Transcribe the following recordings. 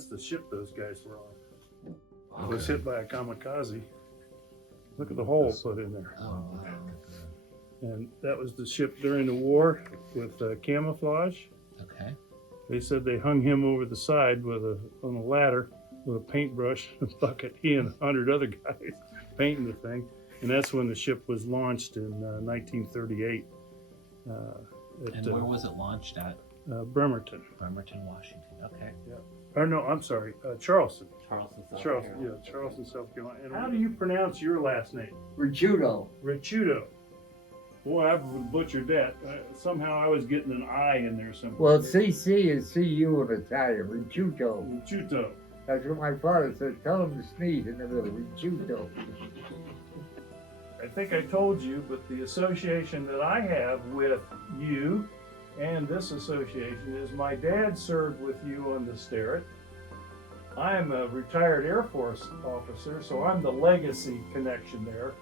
that's the ship those guys were on. It was hit by a kamikaze. Look at the hole put in there. Oh, wow. And that was the ship during the war with camouflage. Okay. They said they hung him over the side on a ladder with a paintbrush, a bucket, he and 100 other guys painting the thing. And that's when the ship was launched in 1938. And where was it launched at? Bremerton. Bremerton, Washington. Okay. Yeah. Or no, I'm sorry, Charleston. Charleston, South Charleston, Carolina. yeah, Charleston, South Carolina. And how do you pronounce your last name? Riccuito. Riccuito. Boy, I butchered that. Somehow I was getting an I in there somewhere. Well, CC is CU in Italian. Riccuito. Riccuito. That's what my father said. Tell him to sneeze in the middle. Riccuito. I think I told you, but the association that I have with you and this association is my dad served with you on the Sterett. I'm a retired Air Force officer, so I'm the legacy connection there.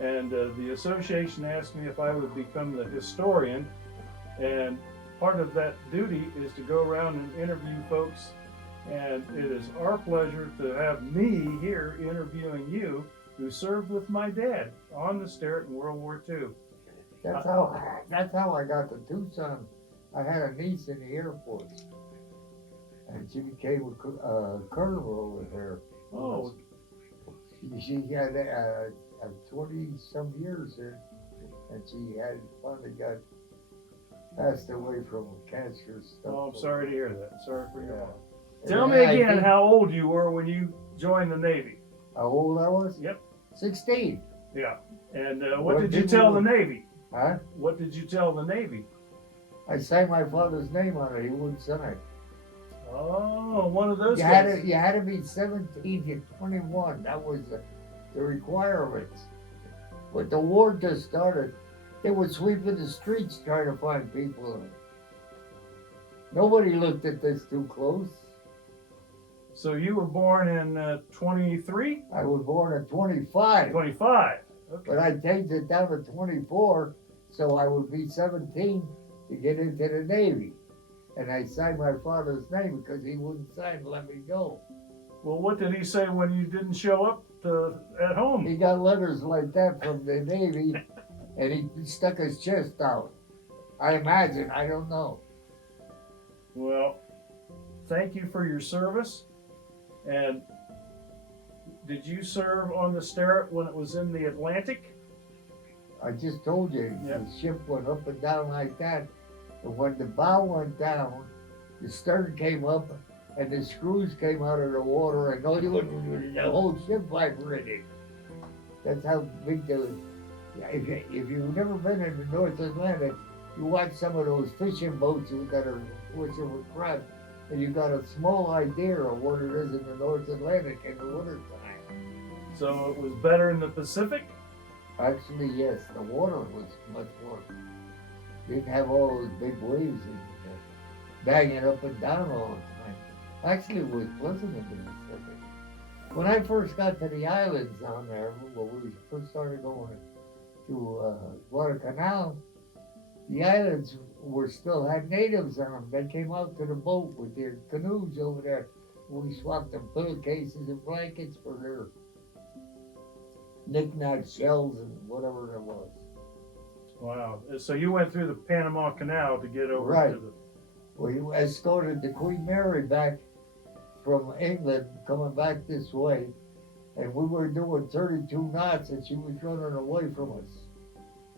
And the association asked me if I would become the historian, and part of that duty is to go around and interview folks, and it is our pleasure to have me here interviewing you, who served with my dad on the Sterett in World War II. That's how I got to Tucson. I had a niece in the Air Force, and she became a colonel over there. Oh, She had 20-some years there, and she had finally got passed away from cancer stuff. oh, I'm sorry to hear that. Sorry for your Yeah. loss. And Tell me I again think- how old you were when you joined the Navy. How old I was? Yep. 16. Yeah. And what What did you did tell you- the Navy? Huh? What did you tell the Navy? I signed my father's name on it. He wouldn't sign. Oh, one of those You guys. had to be 17 to 21. That was the requirements. But the war just started. They were sweeping the streets trying to find people. Nobody looked at this too close. So you were born in 23? I was born at 25, 25. Okay. but I changed it down to 24 so I would be 17 to get into the Navy. And I signed my father's name because he wouldn't sign to let me go. Well, what did he say when you didn't show up at home? He got letters like that from the Navy, and he stuck his chest out. I imagine, I don't know. Well, thank you for your service. And did you serve on the Sterett when it was in the Atlantic? I just told you, Yep. the ship went up and down like that. And when the bow went down, the stern came up, and the screws came out of the water, and the whole ship vibrated. That's how big the. If you've never been in the North Atlantic, you watch some of those fishing boats that are pushing with crab, and you got a small idea of what it is in the North Atlantic in the wintertime. So it was better in the Pacific? Actually, yes, the water was much more. Didn't have all those big waves and banging up and down all the time. Actually, it was pleasant in the Pacific. When I first got to the islands down there, when we first started going to Guadalcanal, the islands were still had natives on them. They came out to the boat with their canoes over there. We swapped them pillowcases and blankets for their knick-knack shells and whatever it was. Wow. So you went through the Panama Canal to get over Right. to the. We escorted the Queen Mary back from England, coming back this way, and we were doing 32 knots, and she was running away from us.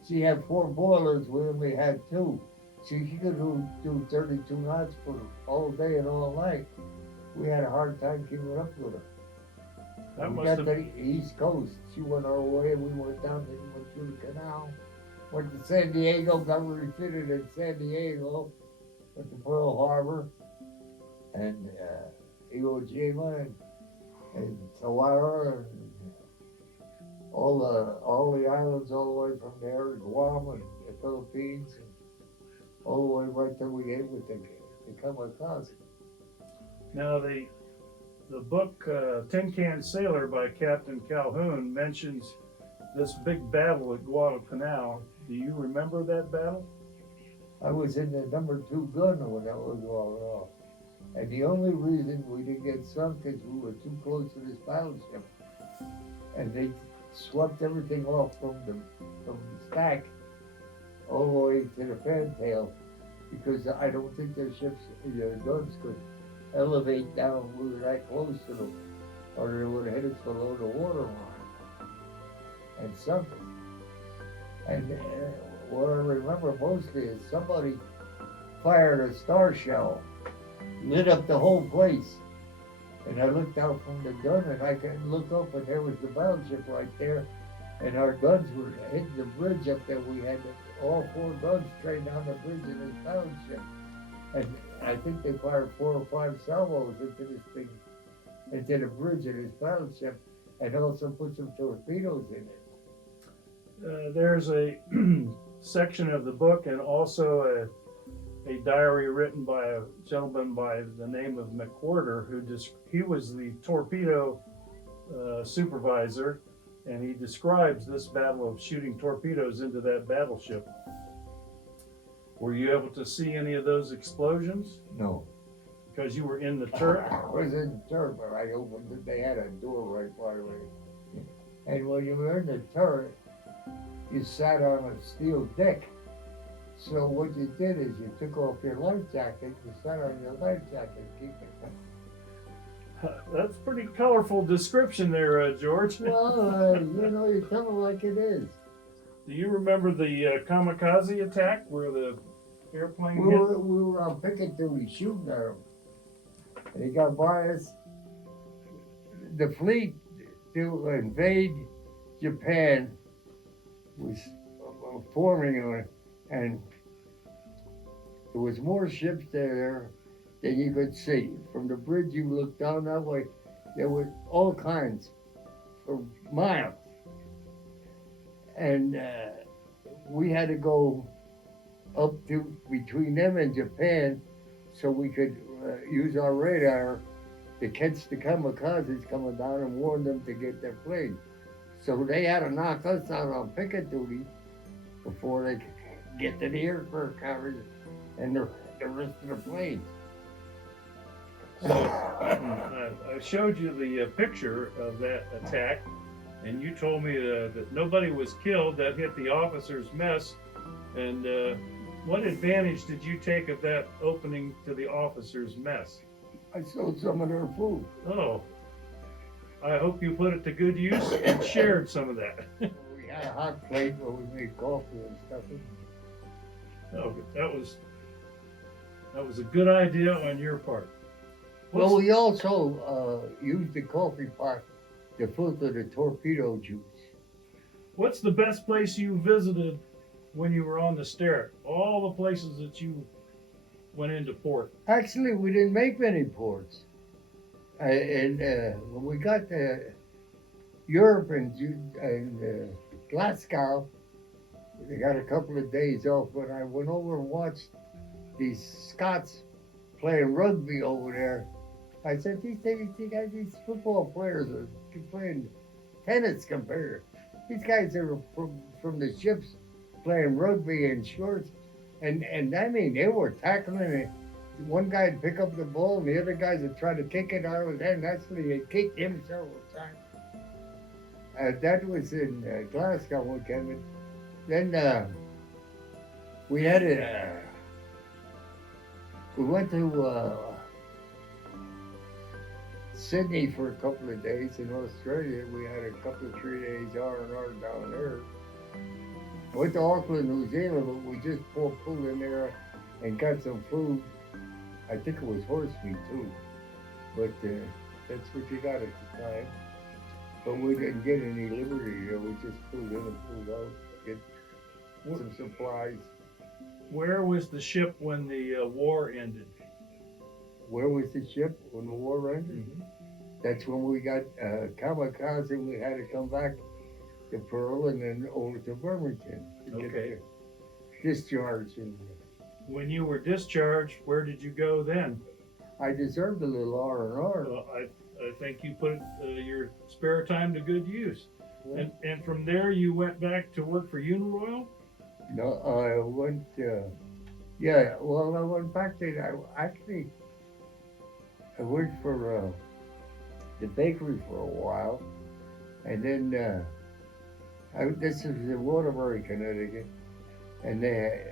She had 4 boilers, we only had 2. So she could do 32 knots for all day and all night. We had a hard time keeping up with her. That We must got have. to the East Coast. She went our way, we went down and went through the canal. Went to San Diego, got refitted in San Diego, went to Pearl Harbor, and Iwo Jima, and Tawara, and all the islands all the way from there, Guam and the Philippines, and all the way right till we able to become a cousin. Now the book Tin Can Sailor by Captain Calhoun mentions this big battle at Guadalcanal. Do you remember that battle? I was in the number 2 gun when that was all off. And the only reason we didn't get sunk is we were too close to this battleship. And they swept everything off from the stack all the way to the fantail, because I don't think their ships, their guns could elevate down. We were that close to them, or they would have hit us below the waterline and sunk us. And what I remember mostly is somebody fired a star shell, lit up the whole place. And I looked out from the gun, and I could look up, and there was the battleship right there. And our guns were hitting the bridge up there. We had all 4 guns trained on the bridge of this battleship. And I think they fired 4 or 5 salvos into this thing, into the bridge of this battleship, and also put some torpedoes in it. There's a section of the book and also a diary written by a gentleman by the name of McWhorter, he was the torpedo supervisor, and he describes this battle of shooting torpedoes into that battleship. Were you able to see any of those explosions? No. Because you were in the turret? I was in the turret, but I opened it. They had a door right by me. And when you were in the turret, you sat on a steel deck. So what you did is you took off your life jacket, you sat on your life jacket to keep it. That's pretty colorful description there, George. Well, you tell it like it is. Do you remember the kamikaze attack where the airplane hit? We were on picket duty shooting at him. And he got by us. The fleet to invade Japan was forming on it, and there was more ships there than you could see. From the bridge you looked down that way, there were all kinds for miles. And we had to go up to between them and Japan so we could use our radar to catch the kamikazes coming down and warn them to get their plane. So they had to knock us out on picket duty before they could get to the aircraft carriers and the rest of the planes. I showed you the picture of that attack, and you told me that nobody was killed. That hit the officers' mess. And what advantage did you take of that opening to the officers' mess? I sold some of their food. Oh, I hope you put it to good use and shared some of that. We had a hot plate where we made coffee and stuff. Oh, that was a good idea on your part. Well, we also used the coffee pot to filter the torpedo juice. What's the best place you visited when you were on the Sterett? All the places that you went into port. Actually, we didn't make many ports. And when we got to Europe and Glasgow, they got a couple of days off. When I went over and watched these Scots playing rugby over there, I said, these football players are playing tennis compared. These guys are from the ships playing rugby in shorts. And I mean, they were tackling it. One guy would pick up the ball, and the other guys would try to kick it out of there, and actually they kicked him several times. That was in Glasgow one time. Then we had we went to Sydney for a couple of days. In Australia, we had a couple of 3 days R&R down there. Went to Auckland, New Zealand, but we just pulled in there and got some food. I think it was horse meat too, but that's what you got at the time. But we didn't get any liberty there. We just pulled in and pulled out, get some supplies. Where was the ship when the war ended? Where was the ship when the war ended? Mm-hmm. That's when we got kamikaze. We had to come back to Pearl and then over to Birmingham to get discharged. When you were discharged, where did you go then? I deserved a little R&R. Well, I think you put your spare time to good use. Yeah. And from there you went back to work for Uniroyal? No, I went, I went back to, actually, I worked for the bakery for a while, and then this is in Waterbury, Connecticut, and they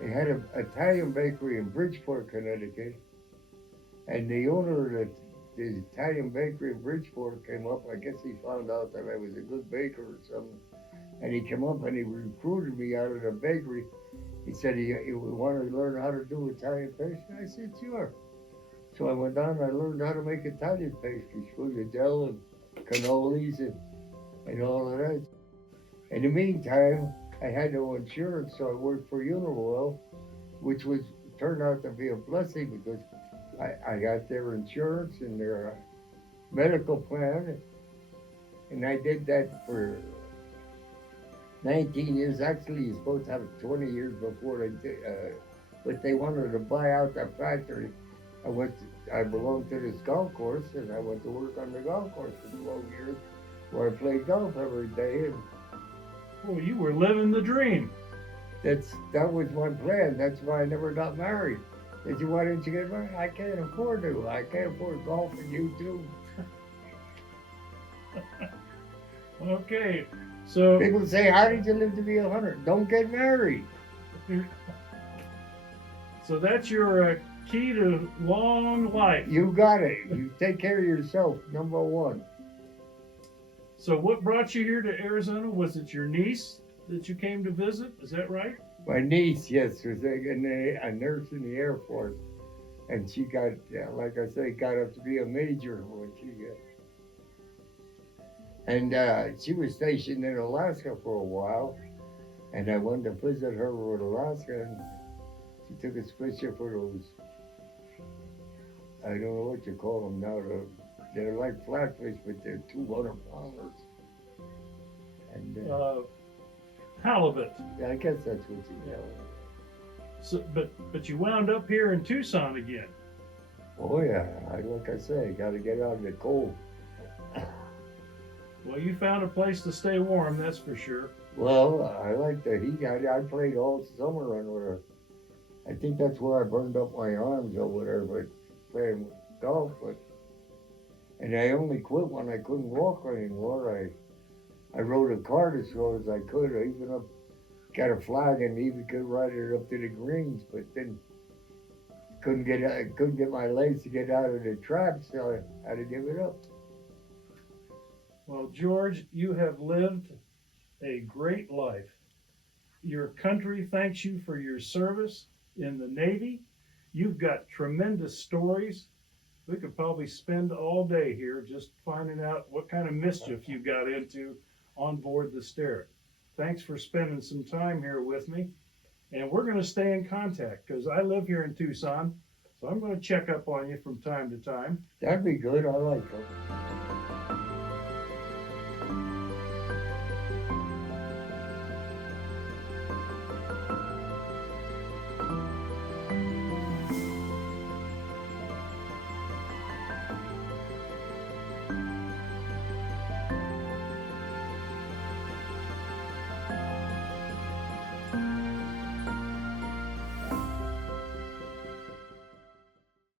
had an Italian bakery in Bridgeport, Connecticut, and the owner of the Italian bakery in Bridgeport came up. I guess he found out that I was a good baker or something, and he came up and he recruited me out of the bakery. He said he wanted to learn how to do Italian pastry. I said, sure. So I went down and I learned how to make Italian pastries, frugatelle and cannolis and all of that. In the meantime, I had no insurance, so I worked for Uniloyal, which turned out to be a blessing because I got their insurance and their medical plan, and I did that for 19 years. Actually, you're supposed to have it 20 years before they did, but they wanted to buy out the factory. I belonged to this golf course, and I went to work on the golf course for 12 years, where I played golf every day. And well, you were living the dream. that was my plan. That's why I never got married. They said, why didn't you get married? I can't afford to. I can't afford golf and you too. Okay, so People say, how did you live to be 100? Don't get married. so that's your key to long life. You got it. You take care of yourself, number one. So what brought you here to Arizona? Was it your niece that you came to visit? Is that right? My niece, yes, was a nurse in the Air Force. And she got, like I say, got up to be a major when she got. And she was stationed in Alaska for a while. And I went to visit her in Alaska. And she took us fishing for those, I don't know what you call them now. They're like flatfish, but they're 200 pounders. And Halibut. I guess that's what you call it. So, but you wound up here in Tucson again. Oh yeah, like I say, got to get out of the cold. Well, you found a place to stay warm, that's for sure. Well, I like the heat. I played all summer under. I think that's where I burned up my arms over there, but playing golf. And I only quit when I couldn't walk anymore. I rode a cart as far as I could. I even got a flag and even could ride it up to the greens, but then couldn't get my legs to get out of the trap, so I had to give it up. Well, George, you have lived a great life. Your country thanks you for your service in the Navy. You've got tremendous stories. We could probably spend all day here just finding out what kind of mischief you got into on board the Sterett. Thanks for spending some time here with me. And we're going to stay in contact because I live here in Tucson. So I'm going to check up on you from time to time. That'd be good. I like it.